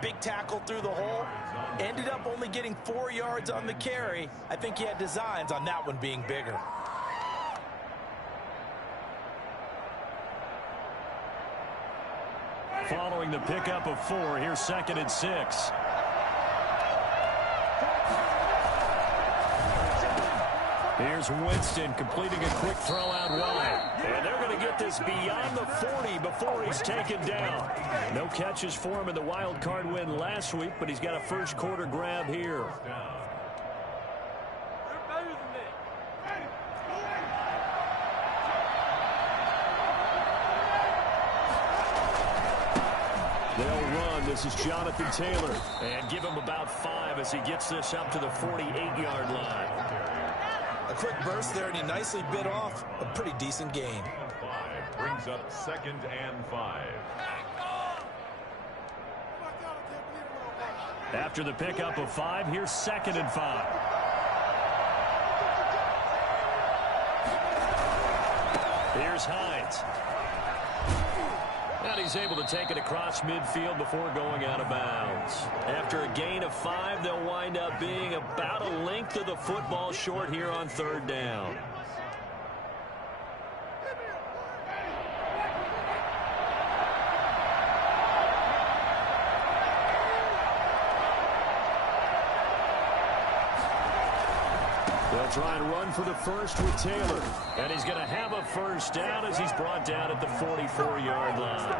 big tackle through the hole. Ended up only getting 4 yards on the carry. I think he had designs on that one being bigger. Following the pickup of 4, here's 2nd and 6. Here's Winston completing a quick throw out wide. And they're going to get this beyond the 40 before he's taken down. No catches for him in the wild card win last week, but he's got a first quarter grab here. They'll run. This is Jonathan Taylor. And give him about 5 as he gets this up to the 48-yard line. A quick burst there, and he nicely bit off a pretty decent gain. Brings up 2nd and 5. After the pickup of 5, here's 2nd and 5. Here's Hines. And he's able to take it across midfield before going out of bounds. After a gain of 5, they'll wind up being about a length of the football short here on 3rd down. They'll try and run for the first with Taylor. And he's going to have a first down as he's brought down at the 44-yard line.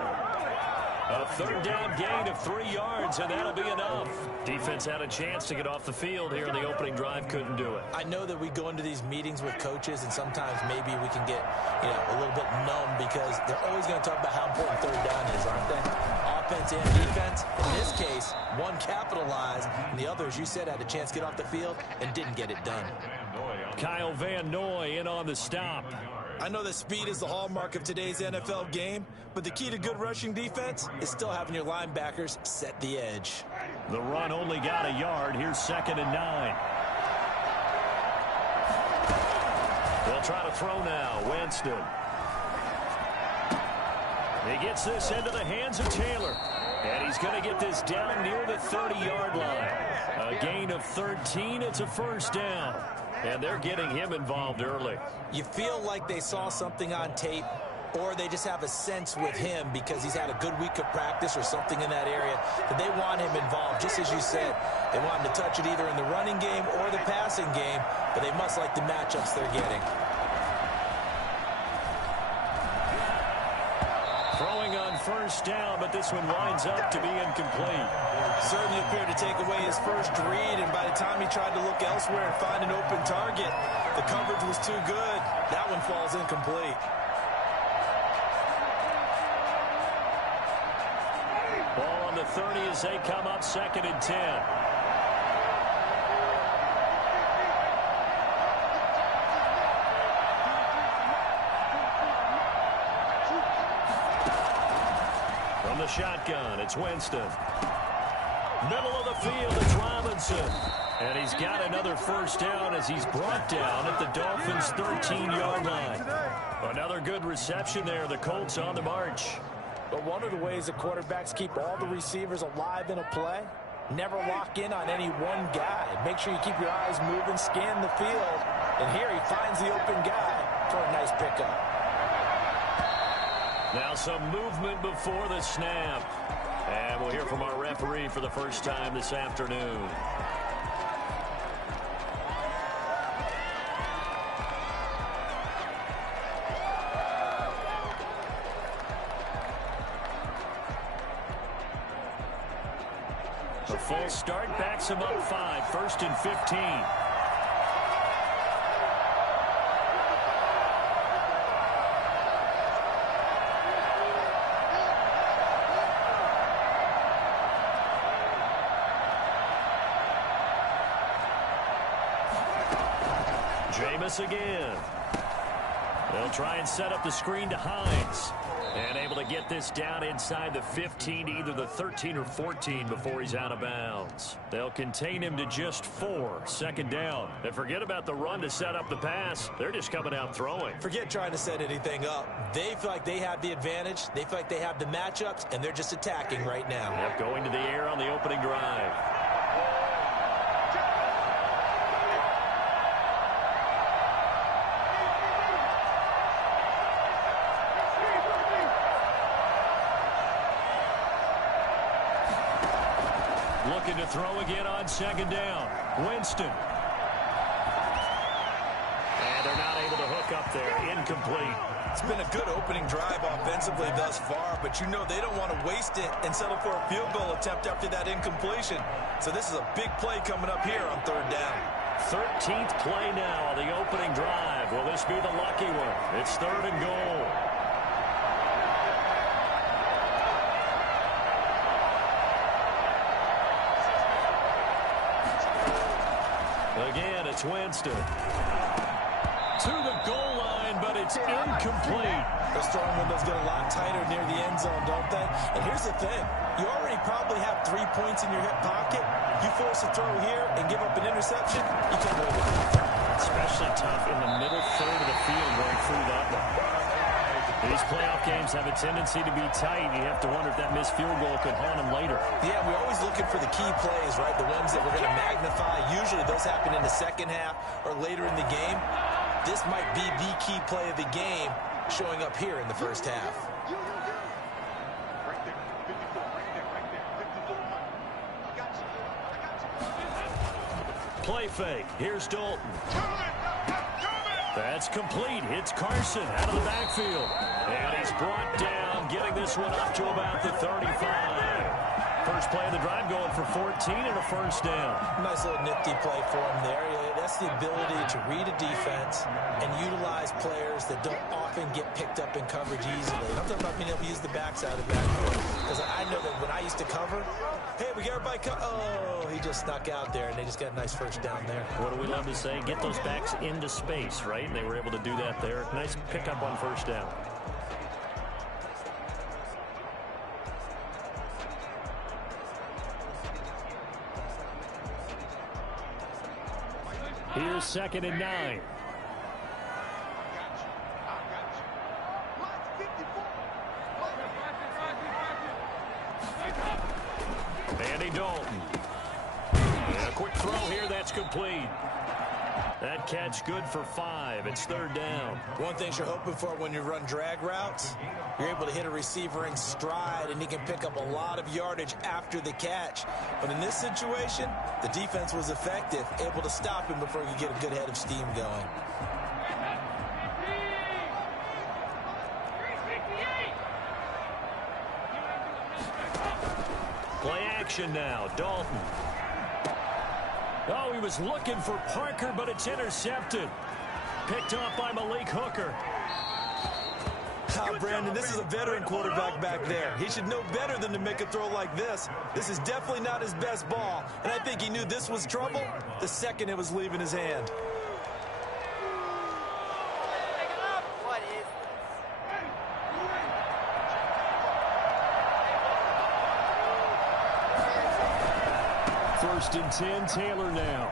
A 3rd down gain of 3 yards, and that'll be enough. Defense had a chance to get off the field here in the opening drive, couldn't do it. I know that we go into these meetings with coaches, and sometimes maybe we can get, a little bit numb because they're always going to talk about how important 3rd down is, aren't they? Offense and defense. In this case, one capitalized, and the other, as you said, had a chance to get off the field and didn't get it done. Kyle Van Noy in on the stop. I know that speed is the hallmark of today's NFL game, but the key to good rushing defense is still having your linebackers set the edge. The run only got a yard. Here's 2nd and 9. They'll try to throw now. Winston. He gets this into the hands of Taylor. And he's going to get this down near the 30-yard line. A gain of 13. It's a first down. And they're getting him involved early. You feel like they saw something on tape, or they just have a sense with him because he's had a good week of practice or something in that area that they want him involved. Just as you said, they want him to touch it either in the running game or the passing game, but they must like the matchups they're getting. Throwing on first down, but this one winds up to be incomplete. Certainly appeared to take away his first read, and by the time he tried to look elsewhere and find an open target, the coverage was too good. That one falls incomplete. Ball on the 30 as they come up 2nd and 10. From the shotgun, it's Winston. Middle of the field, it's Robinson. And he's got another first down as he's brought down at the Dolphins' 13-yard line. Another good reception there. The Colts on the march. But one of the ways that quarterbacks keep all the receivers alive in a play, never lock in on any one guy. Make sure you keep your eyes moving, scan the field. And here he finds the open guy for a nice pickup. Now some movement before the snap. And we'll hear from our referee for the first time this afternoon. A full start backs him up 5, 1st and 15. Jameis again. They'll try and set up the screen to Hines. And able to get this down inside the 15, either the 13 or 14 before he's out of bounds. They'll contain him to just 4, second down. And forget about the run to set up the pass. They're just coming out throwing. Forget trying to set anything up. They feel like they have the advantage. They feel like they have the matchups, and they're just attacking right now. Yep, going to the air on the opening drive. Looking to throw again on second down. Winston. And they're not able to hook up there. Incomplete. It's been a good opening drive offensively thus far, but you know they don't want to waste it and settle for a field goal attempt after that incompletion. So this is a big play coming up here on third down. 13th play now on the opening drive. Will this be the lucky one? It's third and goal. Again, it's Winston. To the goal line, but it's incomplete. The strong window's get a lot tighter near the end zone, don't they? And here's the thing. You already probably have 3 points in your hip pocket. You force a throw here and give up an interception, you can't win it. Especially tough in the middle third of the field going through that one. These playoff games have a tendency to be tight. You have to wonder if that missed field goal could haunt them later. Yeah, we're always looking for the key plays, right? The ones that we're going to magnify. Usually those happen in the second half or later in the game. This might be the key play of the game showing up here in the first half. Play fake. Here's Dalton. That's complete. It's Carson out of the backfield. And he's brought down, getting this one up to about the 35. First play of the drive going for 14 and a first down. Nice little nifty play for him there. That's the ability to read a defense and utilize players that don't often get picked up in coverage easily. I'm talking about being able to use the backside of the backfield. Because I know that when I used to cover, hey, we got everybody oh, he just snuck out there, and they just got a nice first down there. What do we love to say? Get those backs into space, right? And they were able to do that there. Nice pickup on first down. Here's second and 9. Andy Dalton. And a quick throw here, that's complete. That catch good for 5. It's third down. One thing you're hoping for when you run drag routes, you're able to hit a receiver in stride, and he can pick up a lot of yardage after the catch. But in this situation, the defense was effective, able to stop him before he could get a good head of steam going. Play action now, Dalton. Oh, he was looking for Parker, but it's intercepted. Picked off by Malik Hooker. Brandon, this is a veteran quarterback back there. He should know better than to make a throw like this. This is definitely not his best ball, and I think he knew this was trouble the second it was leaving his hand. What is First and 10, Taylor now.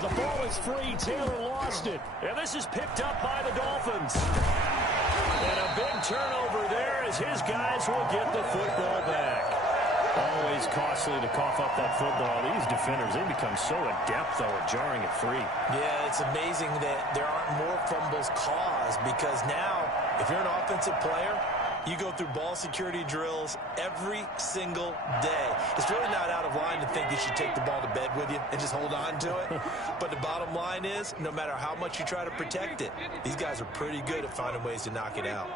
The ball is free. Taylor lost it. And this is picked up by the Dolphins. And a big turnover there as his guys will get the football back. Always costly to cough up that football. These defenders, they become so adept, though, at jarring it free. Yeah, it's amazing that there aren't more fumbles caused, because now, if you're an offensive player, you go through ball security drills every single day. It's really not out of line to think you should take the ball to bed with you and just hold on to it. But the bottom line is, no matter how much you try to protect it, these guys are pretty good at finding ways to knock it out.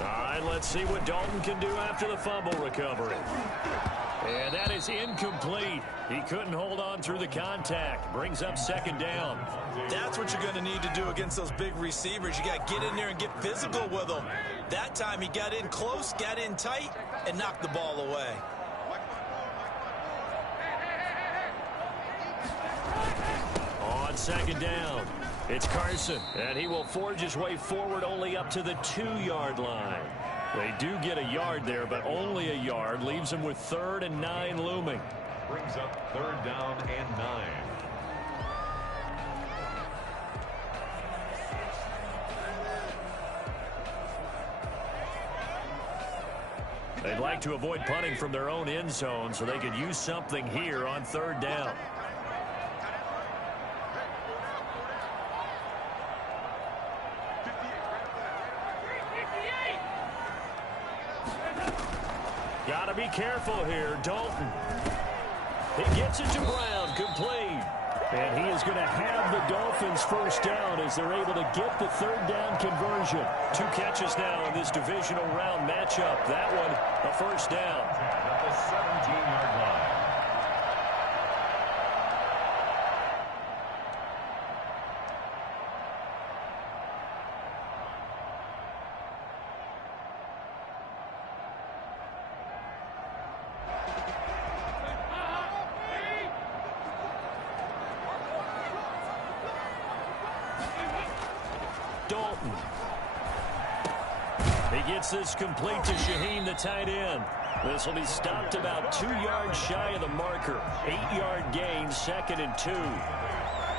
All right, let's see what Dalton can do after the fumble recovery. And that is incomplete. He couldn't hold on through the contact. Brings up second down. That's what you're going to need to do against those big receivers. You got to get in there and get physical with them. That time he got in close, got in tight, and knocked the ball away. On second down, it's Carson, and he will forge his way forward only up to the 2-yard line. They do get a yard there, but only a yard. Leaves him with 3rd and 9 looming. Brings up 3rd down and 9. They'd like to avoid punting from their own end zone so they could use something here on 3rd down. Gotta be careful here, Dalton. He gets it to Brown, complete. And he is going to have the Dolphins first down as they're able to get the 3rd down conversion. 2 catches now in this divisional round matchup. That one, a first down. At the 17-yard line. Dalton. He gets this complete to Shaheen, the tight end. This will be stopped about 2 yards shy of the marker. 8-yard gain, 2nd and 2.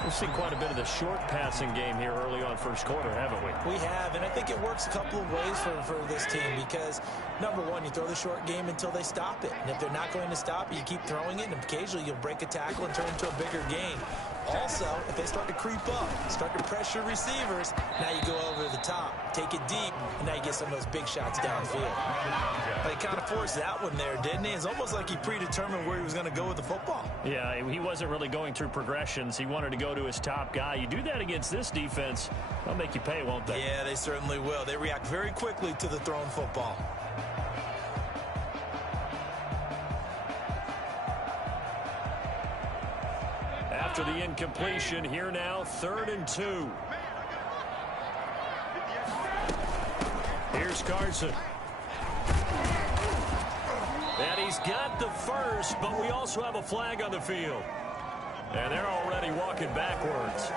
We've seen quite a bit of the short passing game here early on first quarter, haven't we? We have, and I think it works a couple of ways for this team because, number one, you throw the short game until they stop it. And if they're not going to stop it, you keep throwing it, and occasionally you'll break a tackle and turn it into a bigger gain. Also, if they start to creep up, start to pressure receivers, now you go over the top, take it deep, and now you get some of those big shots downfield. But he kind of forced that one there, didn't he? It's almost like he predetermined where he was going to go with the football. Yeah, he wasn't really going through progressions. He wanted to go to his top guy. You do that against this defense, they'll make you pay, won't they? Yeah, they certainly will. They react very quickly to the thrown football. After the incompletion, here now, 3rd and 2. Here's Carson. And he's got the first, but we also have a flag on the field. And they're already walking backwards.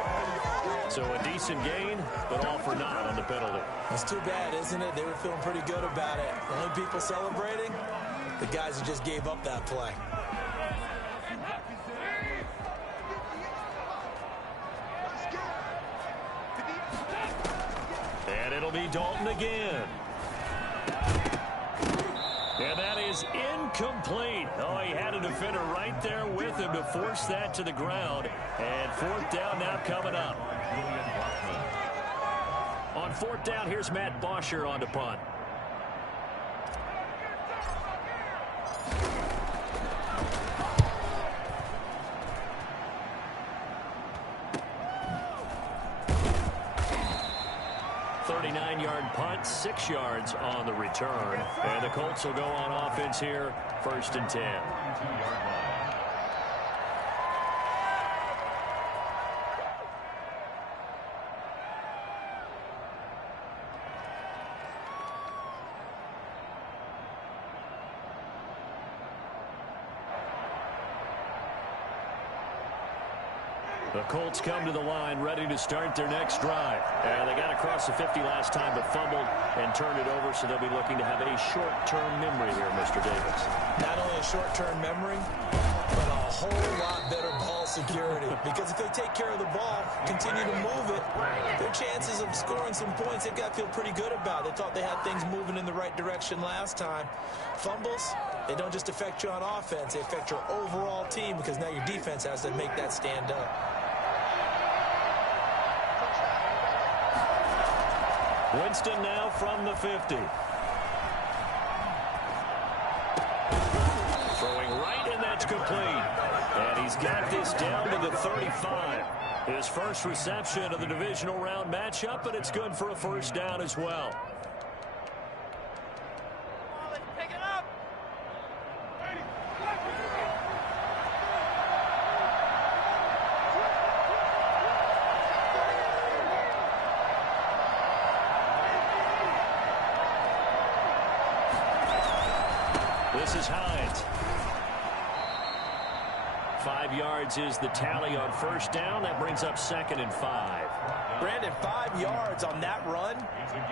So a decent gain, but all for naught on the penalty. It's too bad, isn't it? They were feeling pretty good about it. The only people celebrating, the guys who just gave up that play. And it'll be Dalton again. And that is incomplete. Oh, he had a defender right there with him to force that to the ground. And 4th down now coming up. On 4th down, here's Matt Bosher on to punt. Yard punt, 6 yards on the return. And the Colts will go on offense here, 1st and 10. The Colts come to the line ready to start their next drive. And they got across the 50 last time but fumbled and turned it over, so they'll be looking to have a short-term memory here, Mr. Davis. Not only a short-term memory, but a whole lot better ball security. Because if they take care of the ball, continue to move it, their chances of scoring some points, they've got to feel pretty good about. They thought they had things moving in the right direction last time. Fumbles, they don't just affect you on offense, they affect your overall team because now your defense has to make that stand up. Winston now from the 50. Throwing right, and that's complete. And he's got this down to the 35. His first reception of the divisional round matchup, but it's good for a first down as well. Pick it up. This is Hines. 5 yards is the tally on first down. That brings up 2nd and 5. Brandon, 5 yards on that run.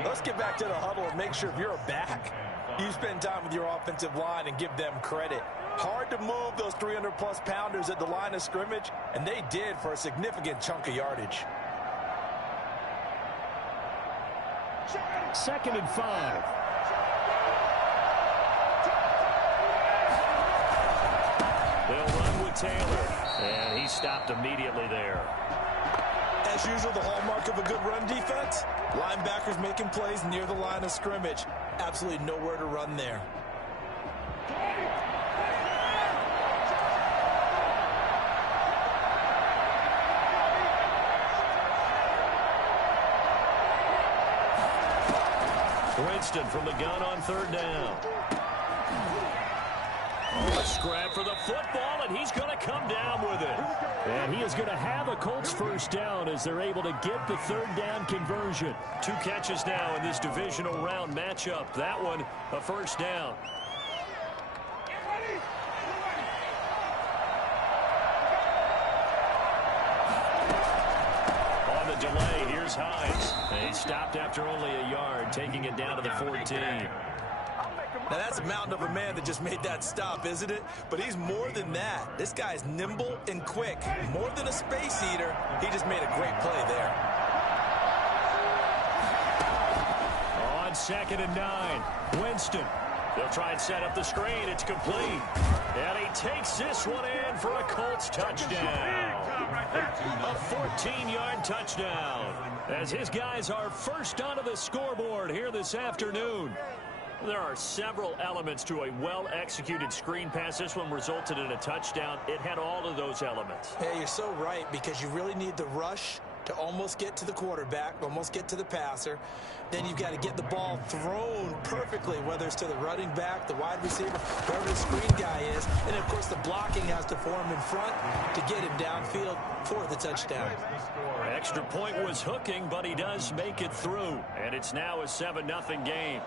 Let's get back to the huddle and make sure if you're a back, you spend time with your offensive line and give them credit. Hard to move those 300-plus pounders at the line of scrimmage, and they did for a significant chunk of yardage. 2nd and 5. They'll run with Taylor, and he stopped immediately there. As usual, the hallmark of a good run defense, linebackers making plays near the line of scrimmage. Absolutely nowhere to run there. Winston from the gun on 3rd down. A scrap for the football, and he's going to come down with it. And he is going to have a Colts first down as they're able to get the 3rd down conversion. 2 catches now in this divisional round matchup. That one, a first down. On the delay, here's Hines. And he stopped after only a yard, taking it down to the 14. Now, that's a mountain of a man that just made that stop, isn't it? But he's more than that. This guy's nimble and quick. More than a space eater, he just made a great play there. On 2nd and 9, Winston. They'll try and set up the screen. It's complete. And he takes this one in for a Colts touchdown. A 14-yard touchdown. As his guys are first onto the scoreboard here this afternoon. There are several elements to a well-executed screen pass. This one resulted in a touchdown. It had all of those elements. Yeah, you're so right, because you really need the rush to almost get to the quarterback, almost get to the passer. Then you've got to get the ball thrown perfectly, whether it's to the running back, the wide receiver, whoever the screen guy is. And, of course, the blocking has to form in front to get him downfield for the touchdown. Extra point was hooking, but he does make it through. And it's now a 7-0 game.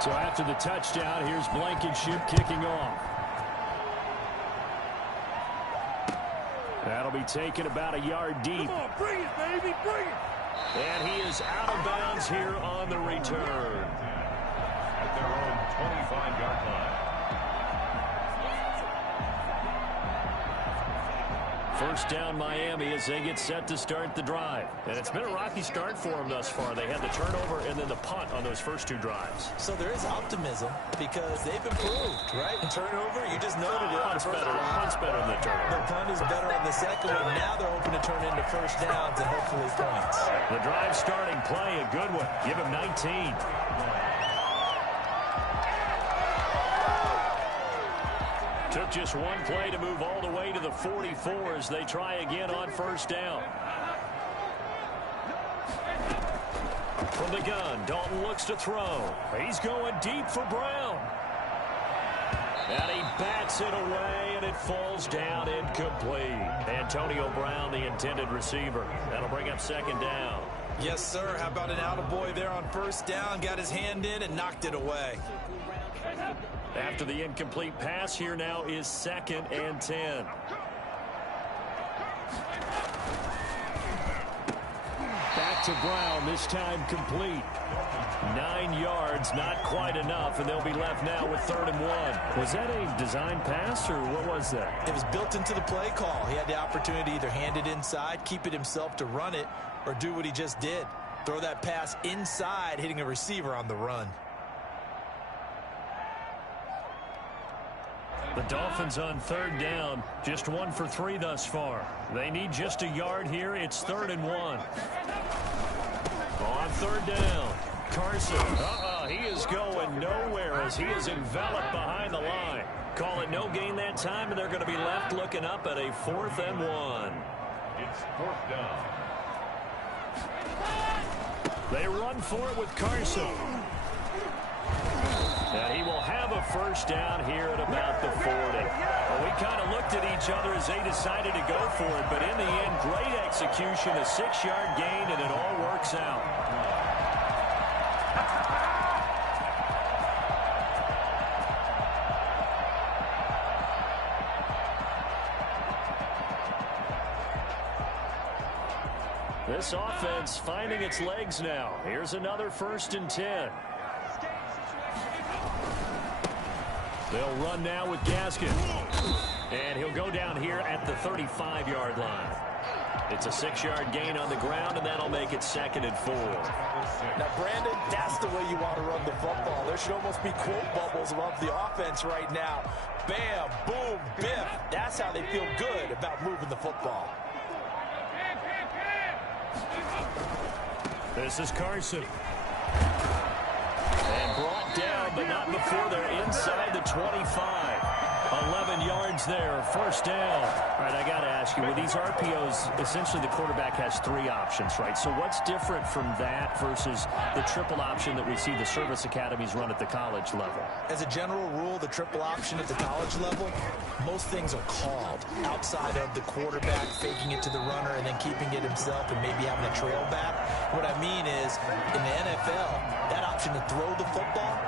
So after the touchdown, here's Blankenship kicking off. That'll be taken about a yard deep. Come on, bring it, baby, bring it. And he is out of bounds here on the return. At their own 25-yard line. First down Miami as they get set to start the drive. And it's been a rocky start for them thus far. They had the turnover and then the punt on those first 2 drives. So there is optimism because they've improved, right? And turnover, you just noted it. Punt's better than the turnover. The punt is better on the second one. Now they're hoping to turn into first downs and hopefully points. The drive starting play, a good one. Give him 19. Took just one play to move all the way to the 44 as they try again on first down. From the gun, Dalton looks to throw. He's going deep for Brown. And he bats it away, and it falls down incomplete. Antonio Brown, the intended receiver. That'll bring up 2nd down. Yes, sir. How about an attaboy there on first down? Got his hand in and knocked it away. After the incomplete pass, here now is 2nd and 10. Back to Brown, this time complete. 9 yards, not quite enough, and they'll be left now with 3rd and 1. Was that a design pass, or what was that? It was built into the play call. He had the opportunity to either hand it inside, keep it himself to run it, or do what he just did. Throw that pass inside, hitting a receiver on the run. The Dolphins on 3rd down, just 1 for 3 thus far. They need just a yard here. It's 3rd and 1. On 3rd down, Carson. He is going nowhere as he is enveloped behind the line. Call it no gain that time, and they're going to be left looking up at a 4th and 1. It's 4th down. They run for it with Carson. And he will have a first down here at about the 40. Well, we kind of looked at each other as they decided to go for it, but in the end, great execution, a 6-yard gain, and it all works out. This offense finding its legs now. Here's another 1st and 10. They'll run now with Gaskin. And he'll go down here at the 35-yard line. It's a 6-yard gain on the ground, and that'll make it 2nd and 4. Now, Brandon, that's the way you want to run the football. There should almost be quote bubbles above the offense right now. Bam, boom, biff. That's how they feel good about moving the football. This is Carson. And brought down, but not before they're inside the 25. 11 yards there, 1st down. All right, I got to ask you, with these RPOs, essentially the quarterback has 3 options, right? So what's different from that versus the triple option that we see the service academies run at the college level? As a general rule, the triple option at the college level, most things are called outside of the quarterback faking it to the runner and then keeping it himself and maybe having a trail back. What I mean is, in the NFL, that option to throw the football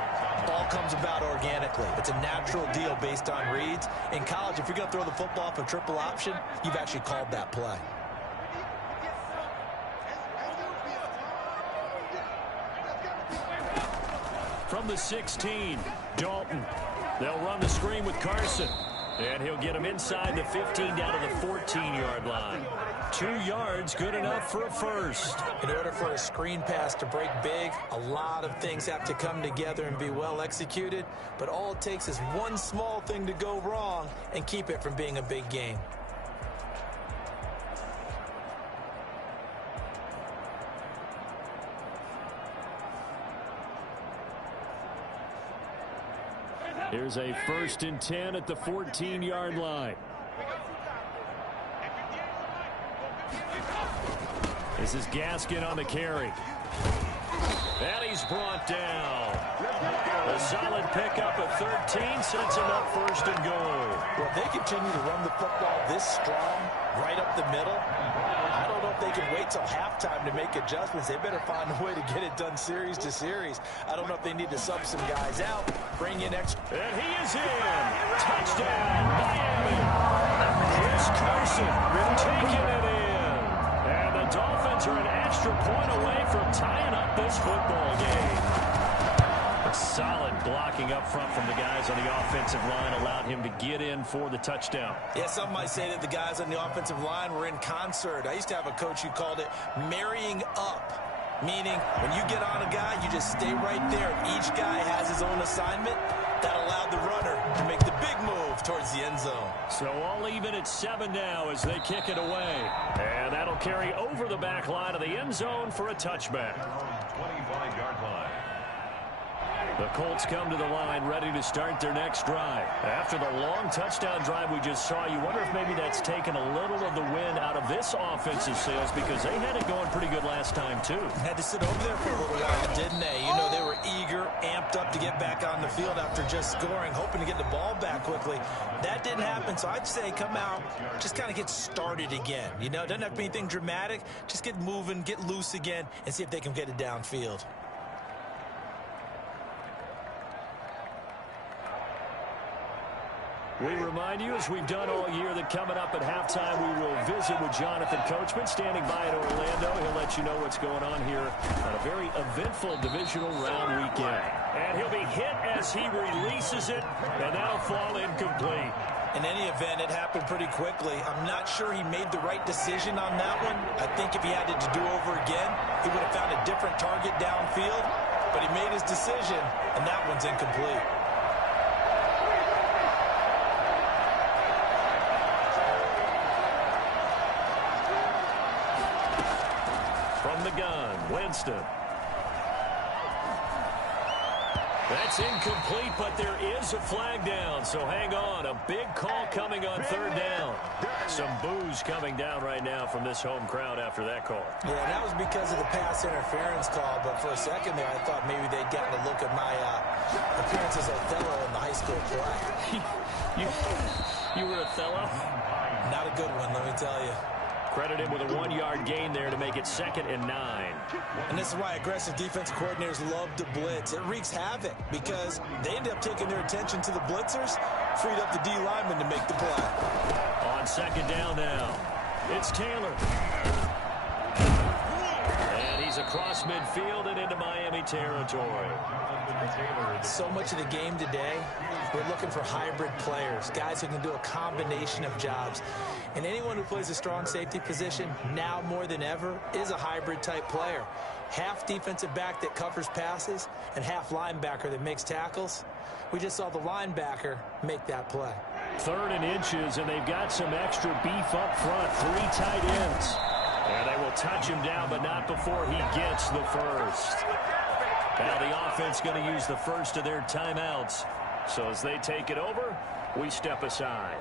all comes about organically. It's a natural deal based on reads. In college, if you're going to throw the football for triple option, you've actually called that play. From the 16, Dalton. They'll run the screen with Carson. And he'll get him inside the 15 down to the 14-yard line. 2 yards, good enough for a first. In order for a screen pass to break big, a lot of things have to come together and be well executed. But all it takes is one small thing to go wrong and keep it from being a big game. Here's a 1st and 10 at the 14-yard line. This is Gaskin on the carry. And he's brought down. A solid pickup of 13 sets him up 1st and goal. Well, if they continue to run the football this strong, right up the middle, I don't know if they can wait till halftime to make adjustments. They better find a way to get it done series to series. I don't know if they need to sub some guys out, bring in extra. And he is in. Touchdown, Miami. Here's Carson taking it in. And the Dolphins are an extra point away from tying up this football game. A solid blocking up front from the guys on the offensive line allowed him to get in for the touchdown. Yeah, some might say that the guys on the offensive line were in concert. I used to have a coach who called it marrying up, meaning when you get on a guy, you just stay right there. Each guy has his own assignment. That allowed the runner to make the big move towards the end zone. So all even at 7 now as they kick it away. And that'll carry over the back line of the end zone for a touchback. 25-yard line. The Colts come to the line ready to start their next drive. After the long touchdown drive we just saw, you wonder if maybe that's taken a little of the wind out of this offensive sails because they had it going pretty good last time too. Had to sit over there for a little while, didn't they? You know, they were eager, amped up to get back on the field after just scoring, hoping to get the ball back quickly. That didn't happen, so I'd say come out, just kind of get started again. You know, it doesn't have to be anything dramatic. Just get moving, get loose again, and see if they can get it downfield. We remind you, as we've done all year, that coming up at halftime, we will visit with Jonathan Coachman, standing by in Orlando. He'll let you know what's going on here on a very eventful divisional round weekend. And he'll be hit as he releases it, and that'll fall incomplete. In any event, it happened pretty quickly. I'm not sure he made the right decision on that one. I think if he had it to do over again, he would have found a different target downfield. But he made his decision, and that one's incomplete. From the gun, Winston. That's incomplete, but there is a flag down, so hang on. A big call coming on third down. Some boos coming down right now from this home crowd after that call. Yeah, that was because of the pass interference call, but for a second there, I thought maybe they'd gotten a look at my appearance as Othello in the high school play. You were Othello? Not a good one, let me tell you. Credit him with a 1-yard gain there to make it 2nd and 9. And this is why aggressive defensive coordinators love to blitz. It wreaks havoc because they end up taking their attention to the blitzers, freed up the D lineman to make the play. On 2nd down now, it's Taylor. And he's across midfield and into Miami territory. So much of the game today, we're looking for hybrid players, guys who can do a combination of jobs. And anyone who plays a strong safety position, now more than ever, is a hybrid-type player. Half defensive back that covers passes and half linebacker that makes tackles. We just saw the linebacker make that play. 3rd and inches, and they've got some extra beef up front. 3 tight ends. And they will touch him down, but not before he gets the first. Now the offense going to use the first of their timeouts. So as they take it over, we step aside.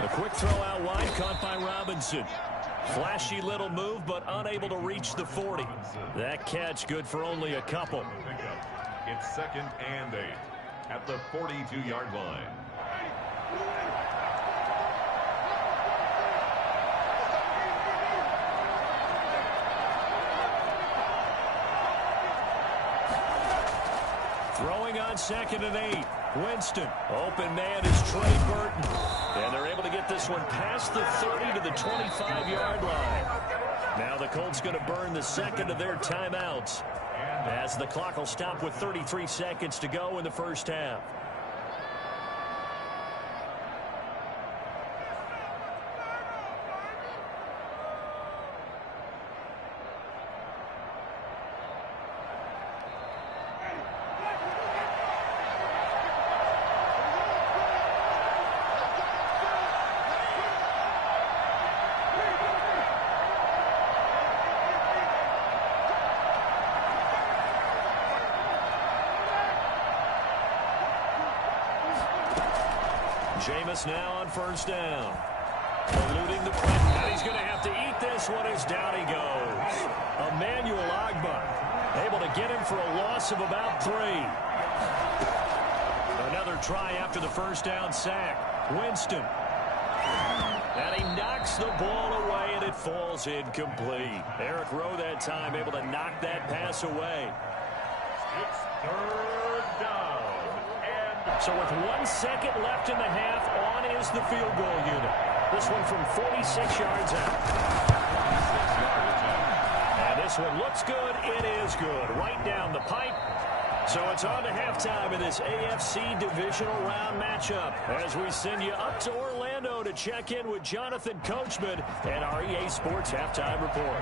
A quick throw out wide, caught by Robinson. Flashy little move, but unable to reach the 40. That catch good for only a couple. It's 2nd and 8 at the 42-yard line. Throwing on 2nd and 8. Winston. Open man is Trey Burton. And they're able to get this one past the 30 to the 25-yard line. Now the Colts going to burn the 2nd of their timeouts, as the clock will stop with 33 seconds to go in the first half. Jameis now on 1st down. Eluding the pressure. And he's going to have to eat this one as down he goes. Emmanuel Ogbah able to get him for a loss of about 3. Another try after the 1st down sack. Winston. And he knocks the ball away, and it falls incomplete. Eric Rowe that time able to knock that pass away. It's 3rd down. So with 1 second left in the half, on is the field goal unit. This one from 46 yards out. And this one looks good. It is good. Right down the pipe. So it's on to halftime in this AFC divisional round matchup, as we send you up to Orlando to check in with Jonathan Coachman and our EA Sports Halftime Report.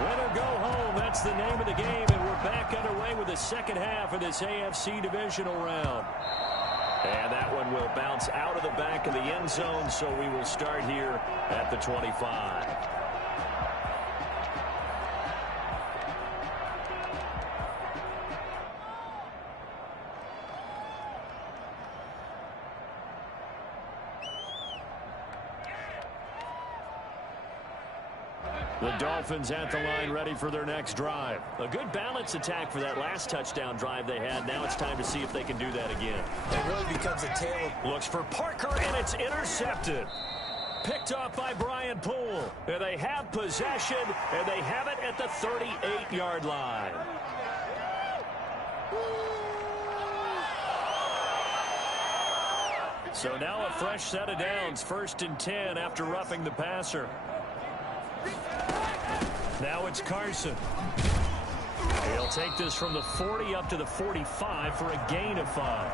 Win or go home, that's the name of the game, and we're back underway with the second half of this AFC divisional round. And that one will bounce out of the back of the end zone, so we will start here at the 25. The Dolphins at the line, ready for their next drive. A good balance attack for that last touchdown drive they had. Now it's time to see if they can do that again. It really becomes a tale. Looks for Parker, and it's intercepted. Picked off by Brian Poole. And they have possession, and they have it at the 38-yard line. So now a fresh set of downs. 1st and 10 after roughing the passer. Now it's Carson. He'll take this from the 40 up to the 45 for a gain of 5.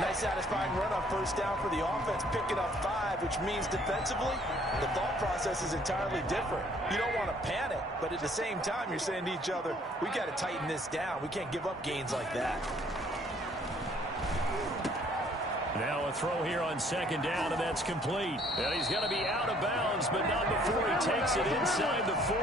Nice satisfying run on first down for the offense, picking up 5, which means defensively, the thought process is entirely different. You don't want to panic, but at the same time, you're saying to each other, we got to tighten this down. We can't give up gains like that. Now a throw here on second down, and that's complete. And he's going to be out of bounds, but not before he takes it inside the 40.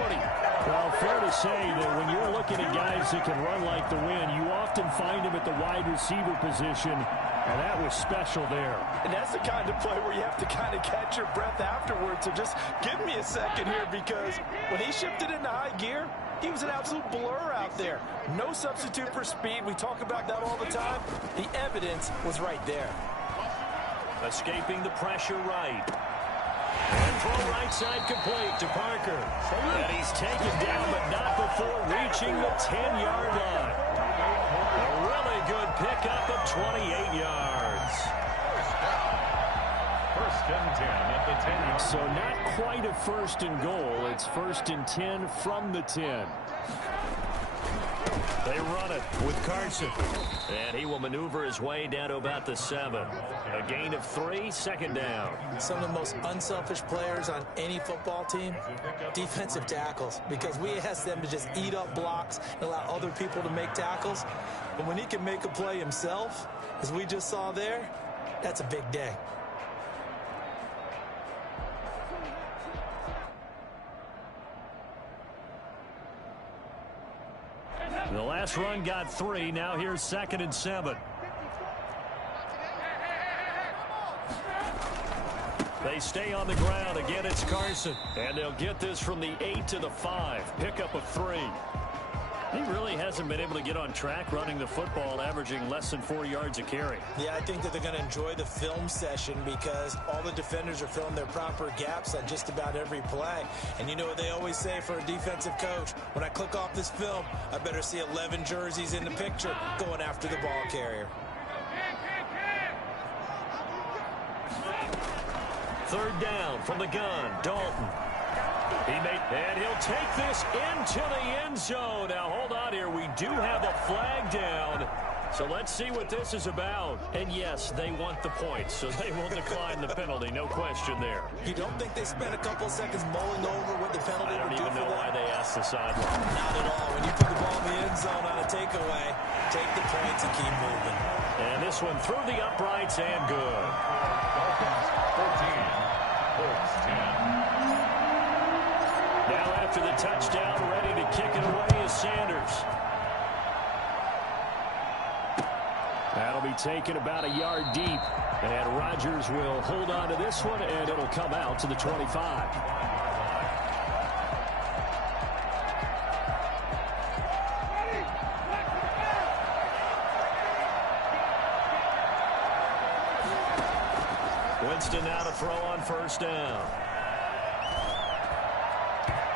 Well, fair to say that when you're looking at guys that can run like the wind, you often find them at the wide receiver position, and that was special there. And that's the kind of play where you have to kind of catch your breath afterwards. So just give me a second here, because when he shifted into high gear, he was an absolute blur out there. No substitute for speed. We talk about that all the time. The evidence was right there. Escaping the pressure right. And throw right side complete to Parker. And he's taken down, but not before reaching the 10-yard line. A really good pickup of 28 yards. First and 10 at the 10-yard. So not quite a first and goal. It's first and 10 from the 10. They run it with Carson. And he will maneuver his way down to about the 7. A gain of 3, second down. Some of the most unselfish players on any football team, defensive tackles, because we ask them to just eat up blocks and allow other people to make tackles. But when he can make a play himself, as we just saw there, that's a big day. The last run got 3. Now here's second and 7. They stay on the ground. Again, it's Carson. And they'll get this from the 8 to the 5. Pickup of 3. He really hasn't been able to get on track running the football, averaging less than 4 yards a carry. Yeah, I think that they're going to enjoy the film session because all the defenders are filling their proper gaps on just about every play. And you know what they always say for a defensive coach? When I click off this film, I better see 11 jerseys in the picture going after the ball carrier. Third down from the gun. Dalton. And he'll take this into the end zone. Now, hold on here. We do have a flag down. So let's see what this is about. And, yes, they want the points, so they will decline the penalty. No question there. You don't think they spent a couple seconds mulling over what the penalty would do for them? I don't even know why they asked the sideline. Not at all. When you put the ball in the end zone on a takeaway, take the points and keep moving. And this one through the uprights and good. Dolphins 14, Colts 10. Now after the touchdown, ready to kick it away is Sanders. That'll be taken about a yard deep. And Rodgers will hold on to this one, and it'll come out to the 25. Winston now to throw on first down.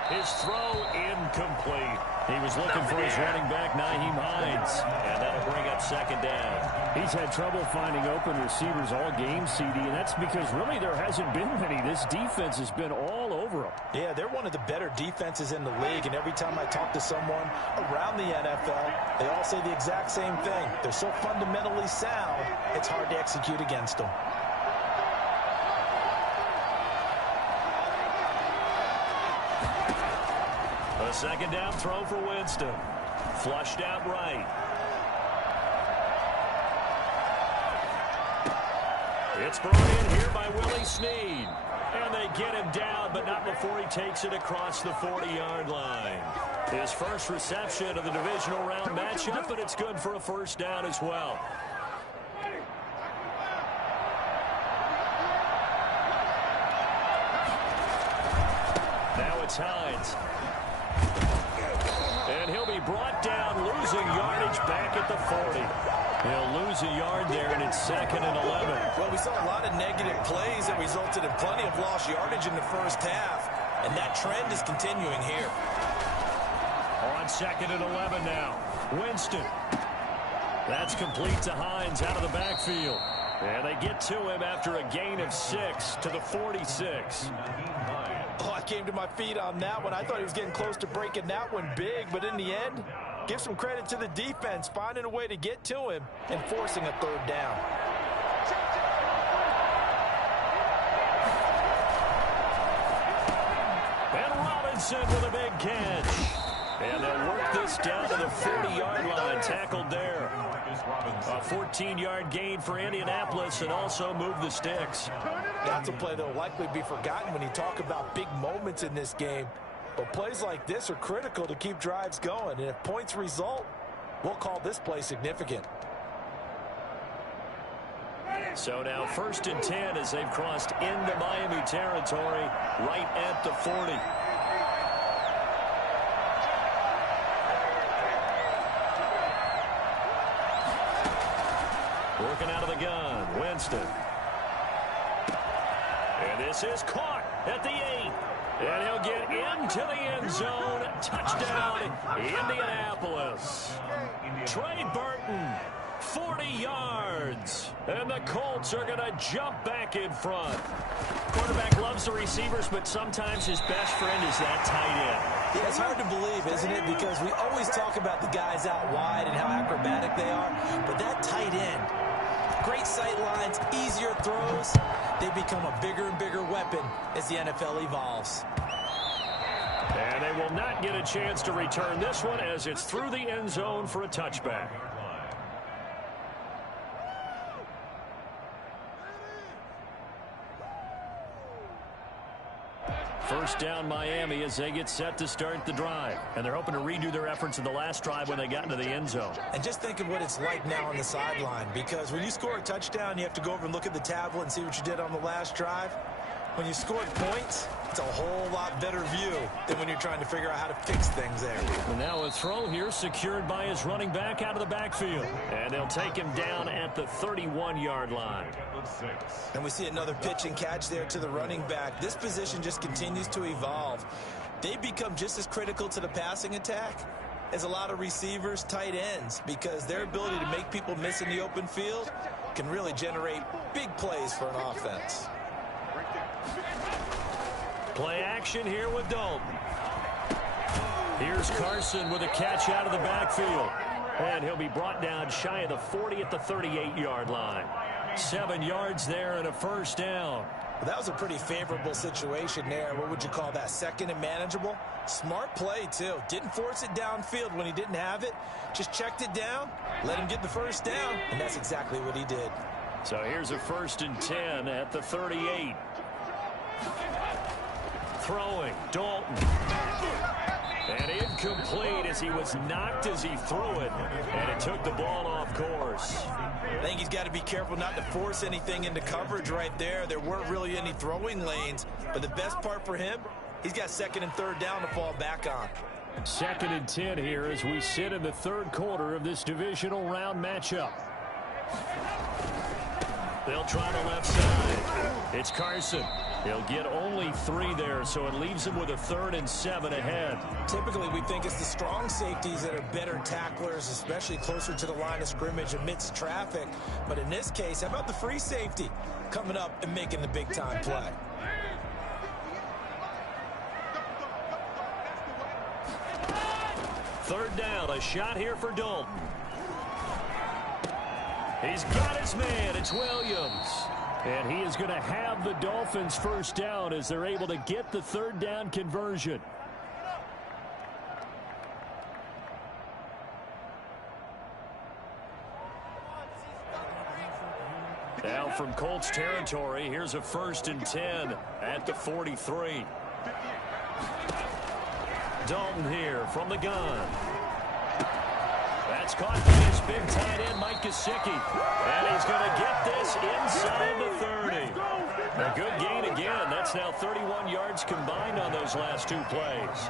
His throw incomplete. He was looking for his running back, Nyheim Hines. And that'll bring up second down. He's had trouble finding open receivers all game, CD, and that's because really there hasn't been many. This defense has been all over them. Yeah, they're one of the better defenses in the league, and every time I talk to someone around the NFL, they all say the exact same thing. They're so fundamentally sound, it's hard to execute against them. A second down throw for Winston. Flushed out right. It's brought in here by Willie Snead. And they get him down, but not before he takes it across the 40-yard line. His first reception of the divisional round matchup, but it's good for a first down as well. Now it's Hines. And he'll be brought down, losing yardage back at the 40. He'll lose a yard there, and it's second and 11. Well, we saw a lot of negative plays that resulted in plenty of lost yardage in the first half, and that trend is continuing here. On second and 11 now. Winston. That's complete to Hines out of the backfield. And they get to him after a gain of 6 to the 46. Oh, I came to my feet on that one. I thought he was getting close to breaking that one big, but in the end, give some credit to the defense, finding a way to get to him and forcing a third down. And Robinson with a big catch. And they'll work this down to the 40-yard line, tackled there. A 14-yard gain for Indianapolis and also move the sticks. That's a play that will likely be forgotten when you talk about big moments in this game. But plays like this are critical to keep drives going. And if points result, we'll call this play significant. So now 1st and 10 as they've crossed into Miami territory right at the 40. Working out of the gun, Winston. And this is caught at the 8. And he'll get into the end zone. Touchdown, Indianapolis. Trey Burton, 40 yards. And the Colts are going to jump back in front. Quarterback loves the receivers, but sometimes his best friend is that tight end. Yeah, it's hard to believe, isn't it? Because we always talk about the guys out wide and how acrobatic they are. But that tight end, great sight lines, easier throws. They become a bigger and bigger weapon as the NFL evolves. And they will not get a chance to return this one as it's through the end zone for a touchback. First down Miami as they get set to start the drive. And they're hoping to redo their efforts in the last drive when they got into the end zone. And just think of what it's like now on the sideline, because when you score a touchdown, you have to go over and look at the tablet and see what you did on the last drive. When you scored points, it's a whole lot better view than when you're trying to figure out how to fix things there. And now a throw here secured by his running back out of the backfield. And they'll take him down at the 31-yard line. And we see another pitch and catch there to the running back. This position just continues to evolve. They become just as critical to the passing attack as a lot of receivers, tight ends, because their ability to make people miss in the open field can really generate big plays for an offense. Play action here with Dalton. Here's Carson with a catch out of the backfield. And he'll be brought down shy of the 40 at the 38-yard line. 7 yards there and a first down. Well, that was a pretty favorable situation there. What would you call that? Second and manageable? Smart play, too. Didn't force it downfield when he didn't have it. Just checked it down, let him get the first down, and that's exactly what he did. So here's a 1st and 10 at the 38. Throwing, Dalton. And incomplete as he was knocked as he threw it. And it took the ball off course. I think he's got to be careful not to force anything into coverage right there. There weren't really any throwing lanes. But the best part for him, he's got 2nd and 3rd down to fall back on. 2nd and 10 here as we sit in the 3rd quarter of this divisional round matchup. They'll try the left side. It's Carson. He'll get only 3 there, so it leaves him with a 3rd and 7 ahead. Typically, we think it's the strong safeties that are better tacklers, especially closer to the line of scrimmage amidst traffic. But in this case, how about the free safety coming up and making the big-time play? Third down, a shot here for Dalton. He's got his man. It's Williams. And he is going to have the Dolphins first down as they're able to get the 3rd down conversion. Now from Colts territory, here's a 1st and 10 at the 43. Dalton here from the gun. That's caught by his big tight end, Mike Gesicki. And he's going to get this inside the 30. A good gain again. That's now 31 yards combined on those last 2 plays.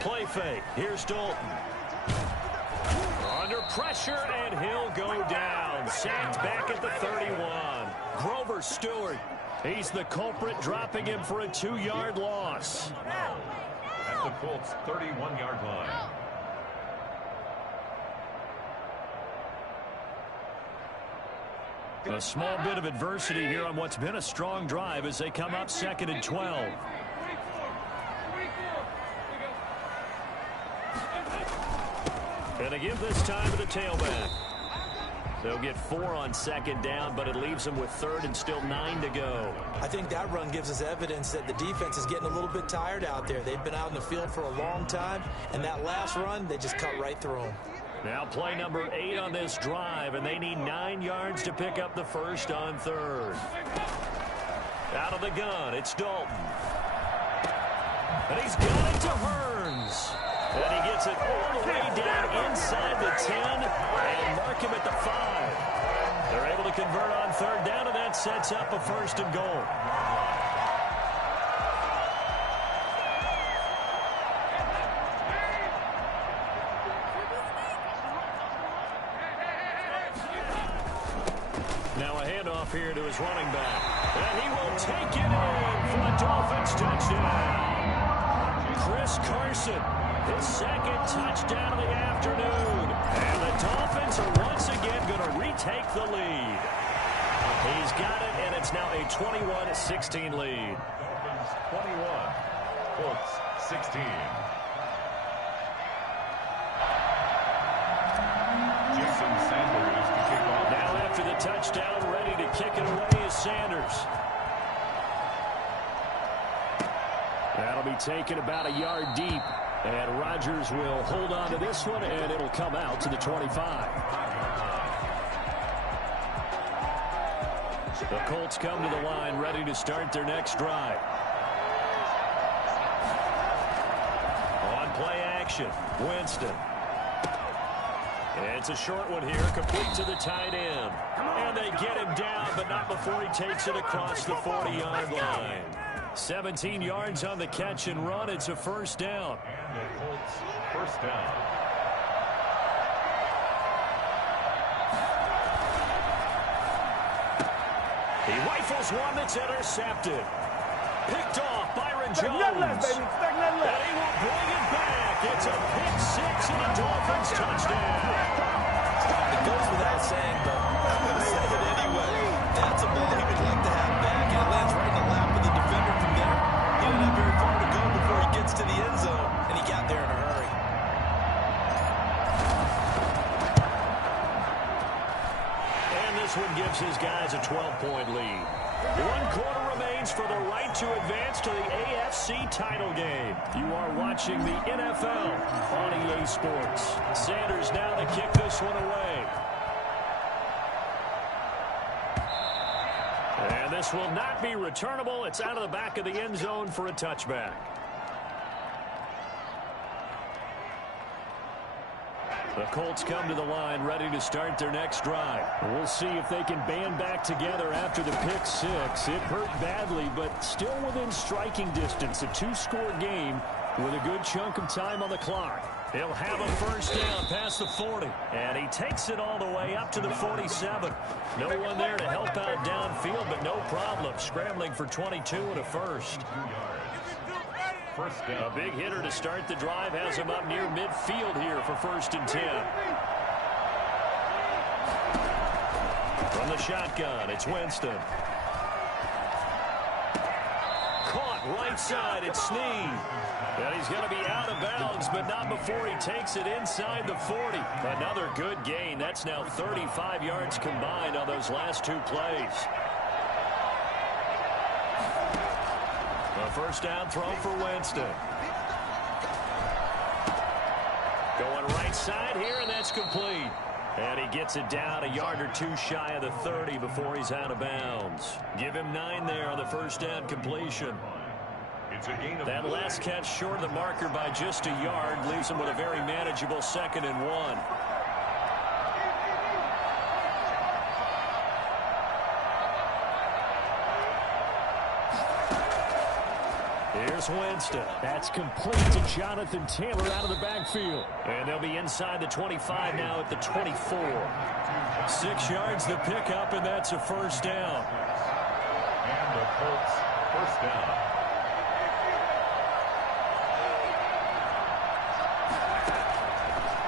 Play fake. Here's Dalton. Under pressure, and he'll go down. Sacked back at the 31. Grover Stewart. He's the culprit, dropping him for a 2-yard loss. At the Colts' 31-yard line. A small bit of adversity here on what's been a strong drive as they come up 2nd and 12. And they give this time to the tailback. They'll get 4 on 2nd down, but it leaves them with 3rd and still 9 to go. I think that run gives us evidence that the defense is getting a little bit tired out there. They've been out in the field for a long time, and that last run, they just cut right through them. Now play number 8 on this drive, and they need 9 yards to pick up the first on 3rd. Out of the gun, it's Dalton. And he's got it to Hearns. And he gets it all the way down inside the 10 and mark him at the 5. They're able to convert on 3rd down, and that sets up a 1st and goal. Now a handoff here to his running back. And he will take it in for a Dolphins touchdown. Chris Carson, his 2nd touchdown of the afternoon. And the Dolphins are once again going to retake the lead. He's got it, and it's now a 21-16 lead. Dolphins 21, Colts 16. Jason Sanders to kick off. Now after the touchdown, ready to kick it away is Sanders. That'll be taken about a yard deep. And Rodgers will hold on to this one, and it'll come out to the 25. The Colts come to the line, ready to start their next drive. On play action, Winston. It's a short one here, complete to the tight end. And they get him down, but not before he takes it across the 40-yard line. 17 yards on the catch and run. It's a 1st down. And the Colts 1st down. He rifles one that's intercepted. Picked off Byron Jones. And he will bring it back. It's a pick 6 and a Dolphins touchdown. It goes without saying, but I'm going to say it anyway. That's a ball he would like to have back, and it lands right in the lap of the defender from there. He didn't have very far to go before he gets to the end zone, and he got there in a hurry. And this one gives his guys a 12-point lead. 1 quarter remains for the right to advance to the AFC title game. You are watching the NFL on EA Sports. Sanders now to kick this one away. And this will not be returnable. It's out of the back of the end zone for a touchback. The Colts come to the line, ready to start their next drive. We'll see if they can band back together after the pick 6. It hurt badly, but still within striking distance. A 2-score game with a good chunk of time on the clock. He'll have a 1st down past the 40. And he takes it all the way up to the 47. No one there to help out downfield, but no problem. Scrambling for 22 and a 1st. 1st down. A big hitter to start the drive has him up near midfield here for 1st and 10. From the shotgun, it's Winston. Caught right side, it's Snead. And he's going to be out of bounds, but not before he takes it inside the 40. Another good gain. That's now 35 yards combined on those last 2 plays. A 1st down throw for Winston. Going right side here, and that's complete. And he gets it down a yard or 2 shy of the 30 before he's out of bounds. Give him 9 there on the 1st down completion. It's a gain of That last catch short of the marker by just a yard leaves him with a very manageable 2nd and 1. Here's Winston. That's complete to Jonathan Taylor out of the backfield. And they'll be inside the 25 now at the 24. 6 yards to pick up, and that's a 1st down. And the Colts 1st down.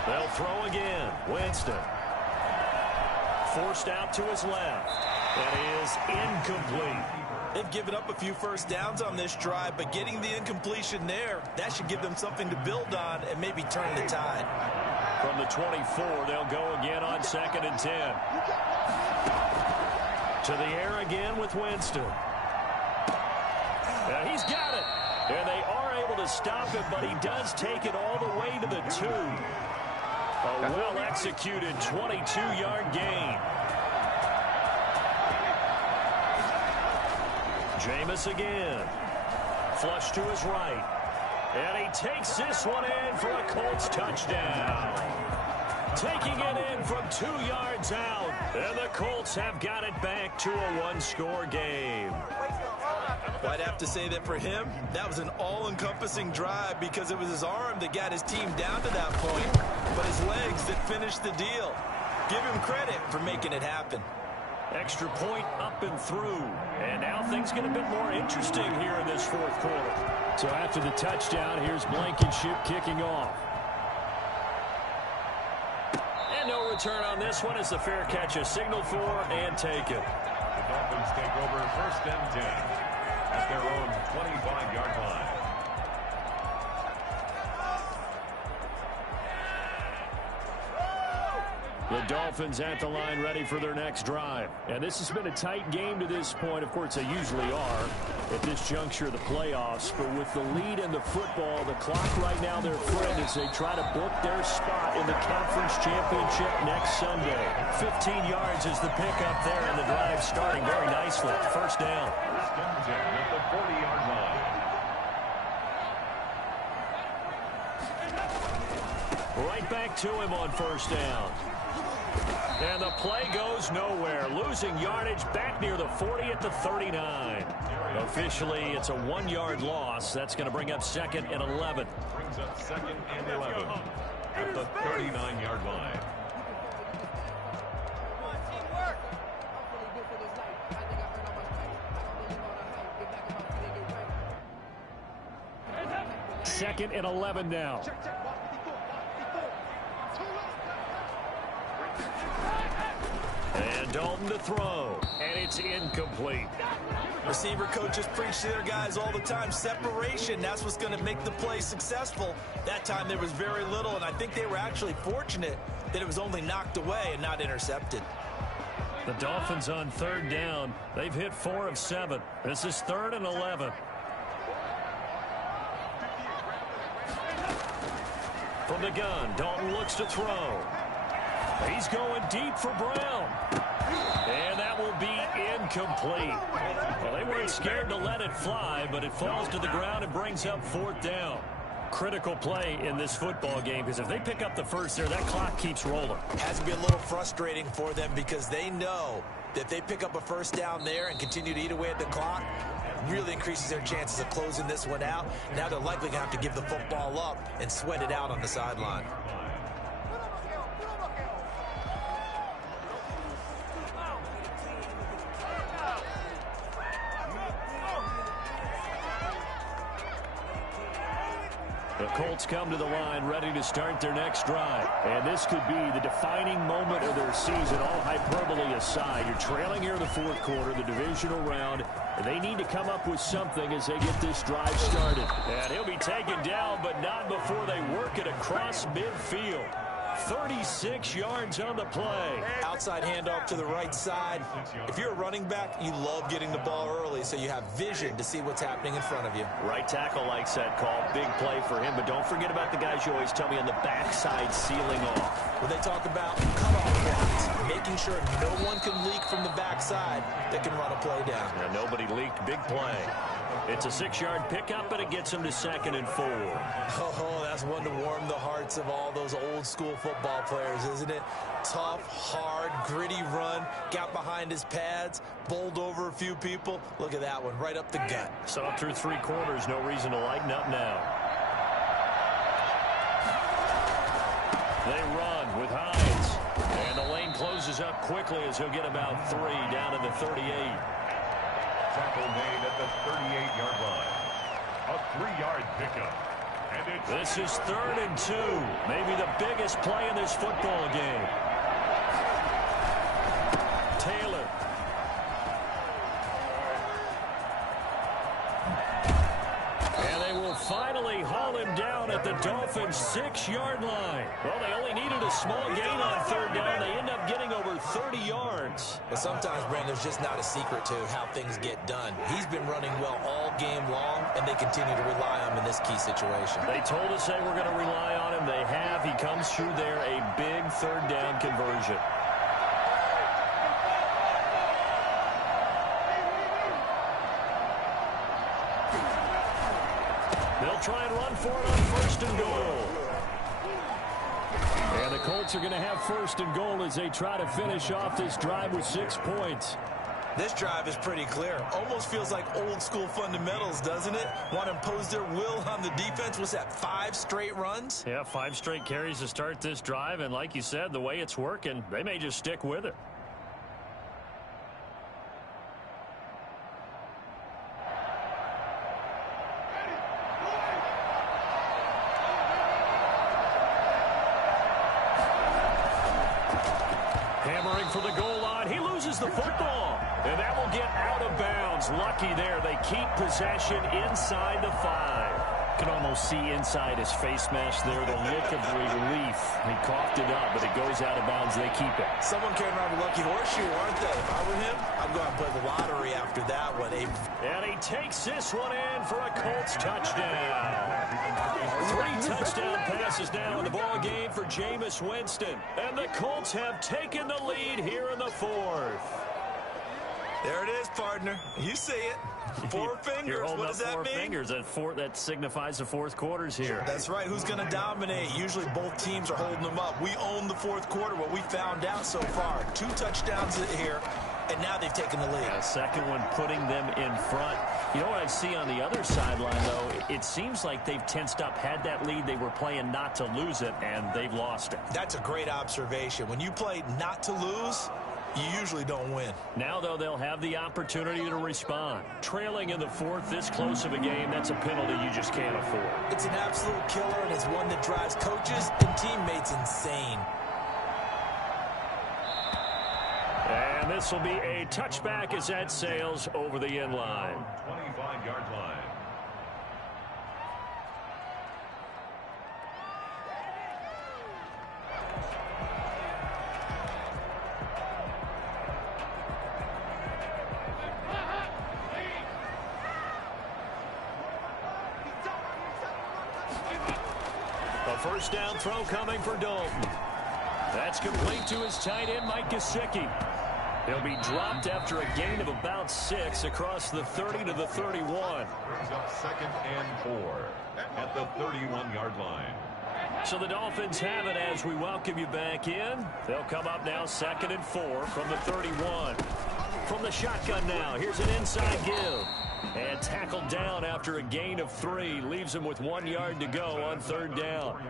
They'll throw again. Winston. forced out to his left. That is incomplete. They've given up a few first downs on this drive, but getting the incompletion there, that should give them something to build on and maybe turn the tide. From the 24, they'll go again on 2nd and 10. To the air again with Winston. He's got it. And they are able to stop him, but he does take it all the way to the 2. A well-executed 22-yard gain. Jameis again. Flush to his right. And he takes this one in for a Colts touchdown. Taking it in from 2 yards out. And the Colts have got it back to a one-score game. Well, I'd have to say that for him, that was an all-encompassing drive because it was his arm that got his team down to that point, but his legs that finished the deal. Give him credit for making it happen. Extra point up and through. And now things get a bit more interesting here in this 4th quarter. So after the touchdown, here's Blankenship kicking off. And no return on this one as the fair catch is signaled for and taken. The Dolphins take over 1st and 10 at their own 25-yard line. The Dolphins at the line ready for their next drive. And this has been a tight game to this point. Of course, they usually are at this juncture of the playoffs. But with the lead in the football, the clock right now their friend as they try to book their spot in the conference championship next Sunday. 15 yards is the pickup there, and the drive starting very nicely. First down. 1st and 10 at the 40-yard line. Right back to him on first down. And the play goes nowhere. Losing yardage back near the 40 at the 39. Officially, it's a 1-yard loss. That's going to bring up 2nd and 11. Brings up 2nd and 11 at the 39-yard line. Second and 11 now. And Dalton to throw. And it's incomplete. Receiver coaches preach to their guys all the time. Separation, that's what's going to make the play successful. That time there was very little, and I think they were actually fortunate that it was only knocked away and not intercepted. The Dolphins on 3rd down. They've hit 4 of 7. This is 3rd and 11. From the gun, Dalton looks to throw. He's going deep for Brown. And that will be incomplete. Well, they weren't scared to let it fly, but it falls to the ground and brings up 4th down. Critical play in this football game because if they pick up the first there, that clock keeps rolling. Has to be a little frustrating for them because they know that if they pick up a first down there and continue to eat away at the clock, really increases their chances of closing this one out. Now they're likely going to have to give the football up and sweat it out on the sideline. The Colts come to the line ready to start their next drive. And this could be the defining moment of their season, all hyperbole aside. You're trailing here in the 4th quarter, the divisional round, and they need to come up with something as they get this drive started. And he'll be taken down, but not before they work it across midfield. 36 yards on the play. Outside handoff to the right side. If you're a running back, you love getting the ball early so you have vision to see what's happening in front of you. Right tackle likes that call. Big play for him, but don't forget about the guys you always tell me on the backside sealing off. When they talk about cutoff blocks, making sure no one can leak from the backside that can run a play down. And nobody leaked. Big play. It's a 6-yard pickup, but it gets him to 2nd and 4. Oh, that's one to warm the hearts of all those old-school football players, isn't it? Tough, hard, gritty run, got behind his pads, bowled over a few people. Look at that one, right up the gut. So through 3 quarters, no reason to lighten up now. They run with Hines. And the lane closes up quickly as he'll get about 3 down to the 38. Tackle made at the 38-yard line. A 3-yard pickup. And it's this is 3rd and 2. Maybe the biggest play in this football game. finally haul him down at the Dolphins' 6-yard line. Well, they only needed a small gain on third down. They end up getting over 30 yards. But sometimes, Brandon, there's just not a secret to how things get done. He's been running well all game long, and they continue to rely on him in this key situation. They told us they were going to rely on him. They have. He comes through there, a big third down conversion. They'll try and run for it on first and goal. And the Colts are going to have first and goal as they try to finish off this drive with 6 points. This drive is pretty clear. Almost feels like old school fundamentals, doesn't it? Want to impose their will on the defense. What's that, 5 straight runs? Yeah, 5 straight carries to start this drive. And like you said, the way it's working, they may just stick with it. Hammering for the goal line. He loses the football. And that will get out of bounds. Lucky there. They keep possession inside the 5. Can almost see inside his face mask there the look of relief. He coughed it up, but it goes out of bounds. They keep it. Someone carrying around a lucky horseshoe, aren't they? If I were him, I'd go out and play the lottery after that one. And he takes this one in for a Colts touchdown. 3 touchdown passes now in the ball game for Jameis Winston. And the Colts have taken the lead here in the 4th. There it is, partner. You see it. 4 fingers. What does that mean? 4 fingers. That signifies the 4th quarter's here. That's right. Who's going to dominate? Usually both teams are holding them up. We own the 4th quarter. What we found out so far, 2 touchdowns here, and now they've taken the lead. A second one putting them in front. You know what I see on the other sideline, though? It seems like they've tensed up, had that lead. They were playing not to lose it, and they've lost it. That's a great observation. When you play not to lose, you usually don't win. Now, though, they'll have the opportunity to respond. Trailing in the 4th, this close of a game, that's a penalty you just can't afford. It's an absolute killer, and it's one that drives coaches and teammates insane. And this will be a touchback as that sails over the end line. 25-yard line. A first down throw coming for Dalton. That's complete to his tight end, Mike Gesicki. He'll be dropped after a gain of about 6 across the 30 to the 31. Brings up 2nd and 4 at the 31-yard line. So the Dolphins have it as we welcome you back in. They'll come up now 2nd and 4 from the 31. From the shotgun now, here's an inside give. And tackled down after a gain of 3. Leaves him with 1 yard to go on 3rd down.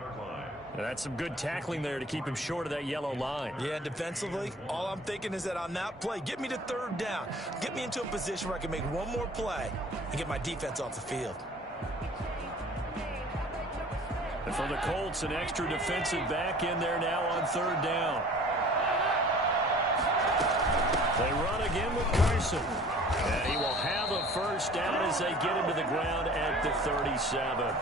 And that's some good tackling there to keep him short of that yellow line. Yeah, defensively, all I'm thinking is that on that play, get me to 3rd down. Get me into a position where I can make one more play and get my defense off the field. And for the Colts, an extra defensive back in there now on 3rd down. They run again with Carson. And he will have a first down as they get him to the ground at the 37.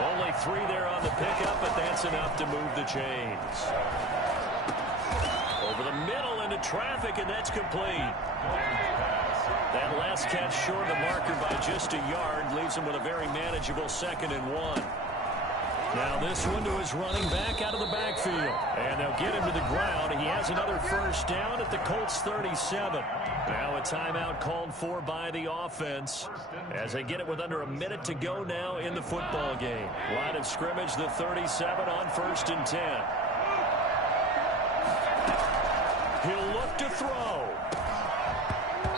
Only 3 there on the pickup, but that's enough to move the chains. Over the middle into traffic, and that's complete. That last catch short of the marker by just a yard leaves him with a very manageable 2nd and 1. Now this one to his running back out of the backfield. And they'll get him to the ground. He has another first down at the Colts 37. Now a timeout called for by the offense as they get it with under a minute to go now in the football game. Line of scrimmage, the 37 on 1st and 10. He'll look to throw.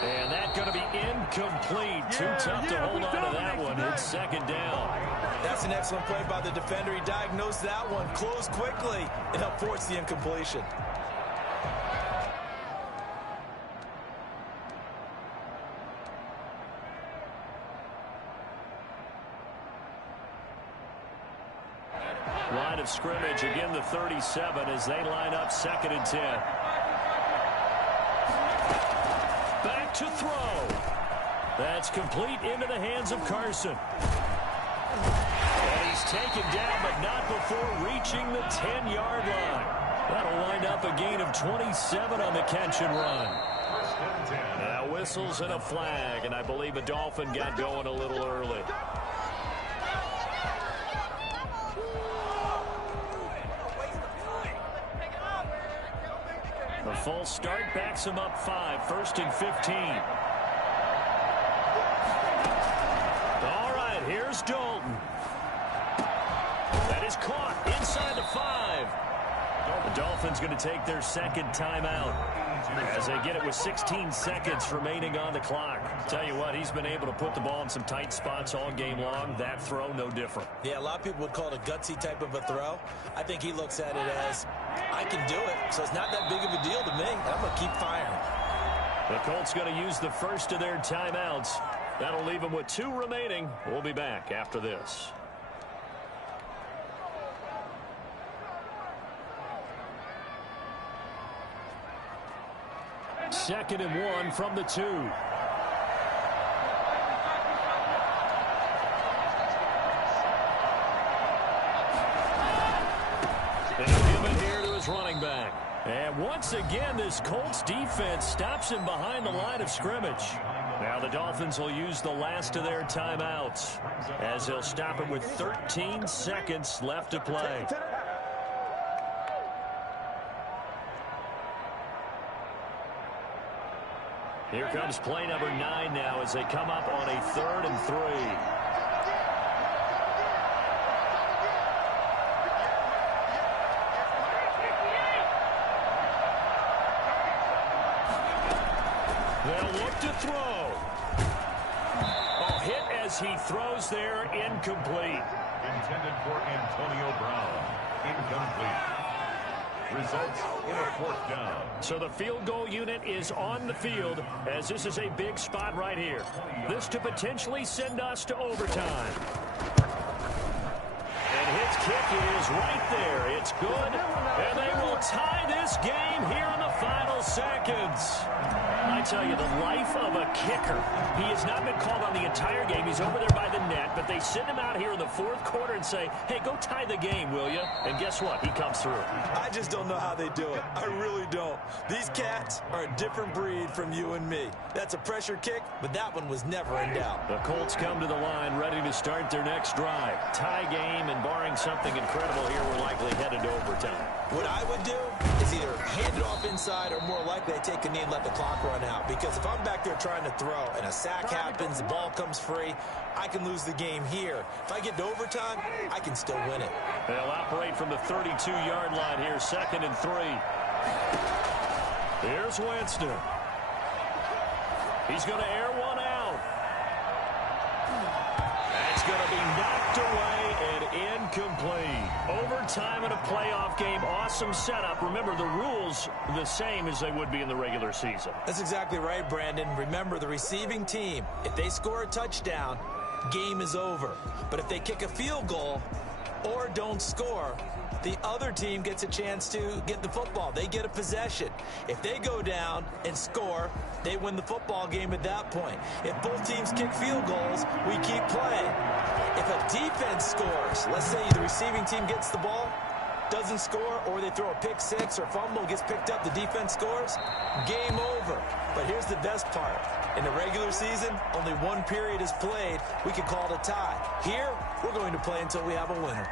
And that's going to be incomplete. Too tough to hold on to that one. It's 2nd down. That's an excellent play by the defender. He diagnosed that one, closed quickly, and helped force the incompletion. Line of scrimmage, again the 37 as they line up 2nd and 10. Back to throw. That's complete into the hands of Carson. And he's taken down, but not before reaching the 10-yard line. That'll wind up a gain of 27 on the catch and run. Now whistles and a flag, and I believe a Dolphin got going a little early. The full start backs him up 5, 1st and 15. All right, here's Dalton. That is caught inside the 5. The Dolphins going to take their second timeout as they get it with 16 seconds remaining on the clock. Tell you what, he's been able to put the ball in some tight spots all game long. That throw, no different. Yeah, a lot of people would call it a gutsy type of a throw. I think he looks at it as, I can do it, so it's not that big of a deal to me. I'm going to keep firing. The Colts going to use the first of their timeouts. That'll leave them with 2 remaining. We'll be back after this. Second and 1 from the 2. And he'll give it here to his running back. And once again, this Colts defense stops him behind the line of scrimmage. Now the Dolphins will use the last of their timeouts as they'll stop it with 13 seconds left to play. Here comes play number 9 now as they come up on a 3rd and 3. They'll look to throw. Oh, hit as he throws there, incomplete. Intended for Antonio Brown. Incomplete. Results in a 4th down. So the field goal unit is on the field as this is a big spot right here. This to potentially send us to overtime. And his kick is right there. It's good. And they will tie this game here in the final seconds. I tell you, the life of a kicker. He has not been called on the entire game. He's over there by the net, but they send him out here in the 4th quarter and say, hey, go tie the game, will you? And guess what? He comes through. I just don't know how they do it. I really don't. These cats are a different breed from you and me. That's a pressure kick, but that one was never in doubt. The Colts come to the line ready to start their next drive. Tie game, and barring something incredible here, we're likely headed to overtime. What I would do is either hand it off inside or more likely I take a knee and let the clock run out. Because if I'm back there trying to throw and a sack happens, the ball comes free, I can lose the game here. If I get to overtime, I can still win it. They'll operate from the 32-yard line here, 2nd and 3. Here's Winston. He's going to air one out. That's going to be knocked away and incomplete. Overtime in a playoff game, awesome setup. Remember, the rules the same as they would be in the regular season. That's exactly right, Brandon. Remember, the receiving team, if they score a touchdown, game is over. But if they kick a field goal or don't score, the other team gets a chance to get the football. They get a possession. If they go down and score, they win the football game at that point. If both teams kick field goals, we keep playing. If a defense scores, let's say the receiving team gets the ball, doesn't score, or they throw a pick 6 or fumble, gets picked up, the defense scores, game over. But here's the best part. In the regular season, only one period is played. We can call it a tie. Here, we're going to play until we have a winner.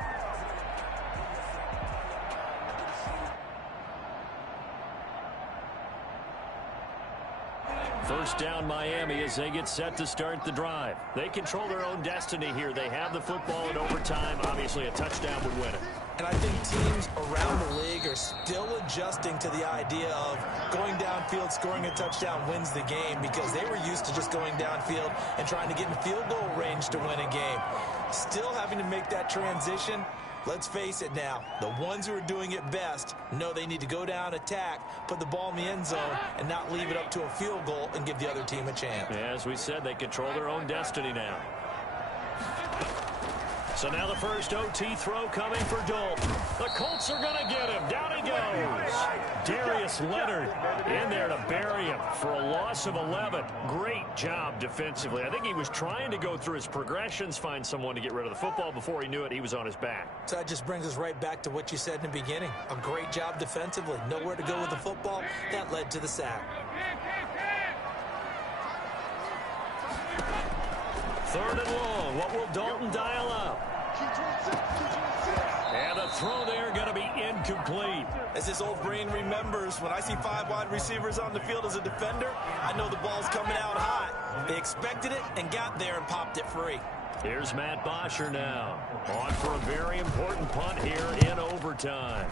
First down, Miami, as they get set to start the drive. They control their own destiny here. They have the football in overtime. Obviously, a touchdown would win it. And I think teams around the league are still adjusting to the idea of going downfield, scoring a touchdown wins the game, because they were used to just going downfield and trying to get in field goal range to win a game. Still having to make that transition. Let's face it now, the ones who are doing it best know they need to go down, attack, put the ball in the end zone, and not leave it up to a field goal and give the other team a chance. As we said, they control their own destiny now. So now the first OT throw coming for Dalton. The Colts are going to get him. Down he goes. Darius Leonard in there to bury him for a loss of 11. Great job defensively. I think he was trying to go through his progressions, find someone to get rid of the football. Before he knew it, he was on his back. So that just brings us right back to what you said in the beginning. A great job defensively. Nowhere to go with the football. That led to the sack. Third and long. What will Dalton dial up? And the throw there going to be incomplete. As his old brain remembers, when I see 5 wide receivers on the field as a defender, I know the ball's coming out hot. They expected it and got there and popped it free. Here's Matt Bosher now. On for a very important punt here in overtime.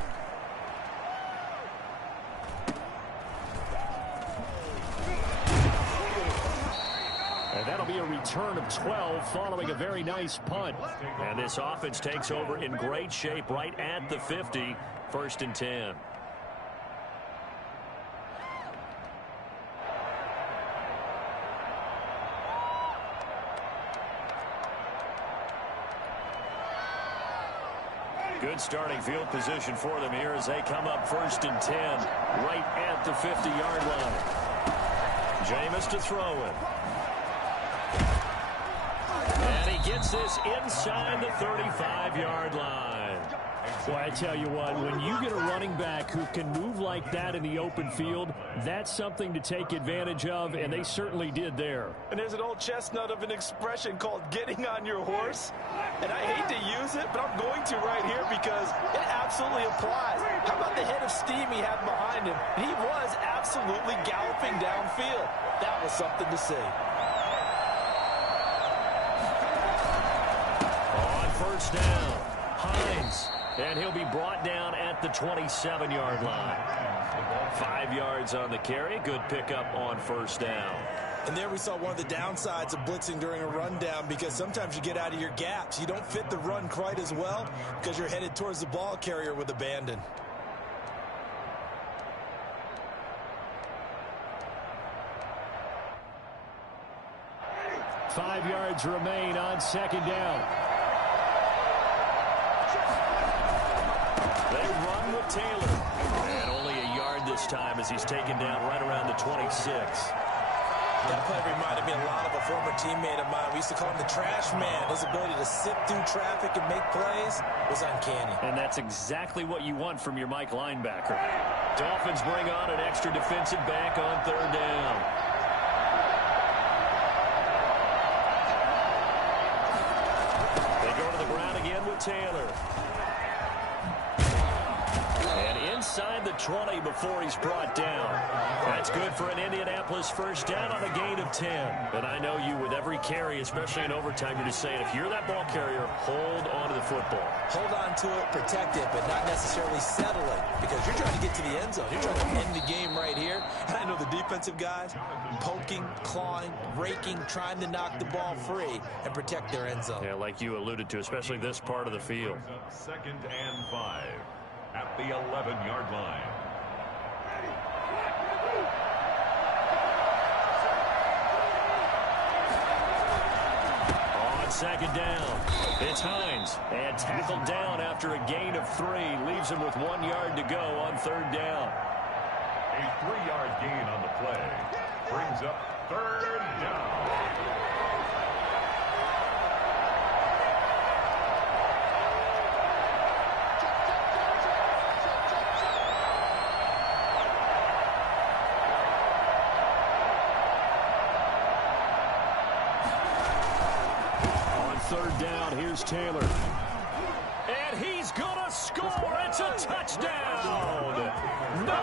And that'll be a return of 12 following a very nice punt. And this offense takes over in great shape right at the 50. First and 10. Good starting field position for them here as they come up first and 10 right at the 50-yard line. Jameis to throw it. And he gets this inside the 35-yard line. Well, I tell you what, when you get a running back who can move like that in the open field, that's something to take advantage of, and they certainly did there. And there's an old chestnut of an expression called getting on your horse. And I hate to use it, but I'm going to right here because it absolutely applies. How about the head of steam he had behind him? He was absolutely galloping downfield. That was something to see. On first down, Hines. And he'll be brought down at the 27-yard line. 5 yards on the carry. Good pickup on first down. And there we saw one of the downsides of blitzing during a rundown because sometimes you get out of your gaps. You don't fit the run quite as well because you're headed towards the ball carrier with abandon. Five yards remain on second down. They run with Taylor. And only a yard this time as he's taken down right around the 26. That play reminded me a lot of a former teammate of mine. We used to call him the trash man. His ability to sift through traffic and make plays was uncanny. And that's exactly what you want from your Mike linebacker. Dolphins bring on an extra defensive back on third down. They go to the ground again with Taylor. Inside the 20 before he's brought down. That's good for an Indianapolis first down on a gain of 10. And I know you with every carry, especially in overtime, you're just saying, if you're that ball carrier, hold on to the football. Hold on to it, protect it, but not necessarily settle it because you're trying to get to the end zone. You're trying to end the game right here. And I know the defensive guys poking, clawing, raking, trying to knock the ball free and protect their end zone. Yeah, like you alluded to, especially this part of the field. Second and 5. At the 11-yard line. On second down, it's Hines. And tackled down after a gain of 3. Leaves him with 1 yard to go on third down. A 3-yard gain on the play. Brings up third down. Third down, here's Taylor. And he's going to score. It's a touchdown. No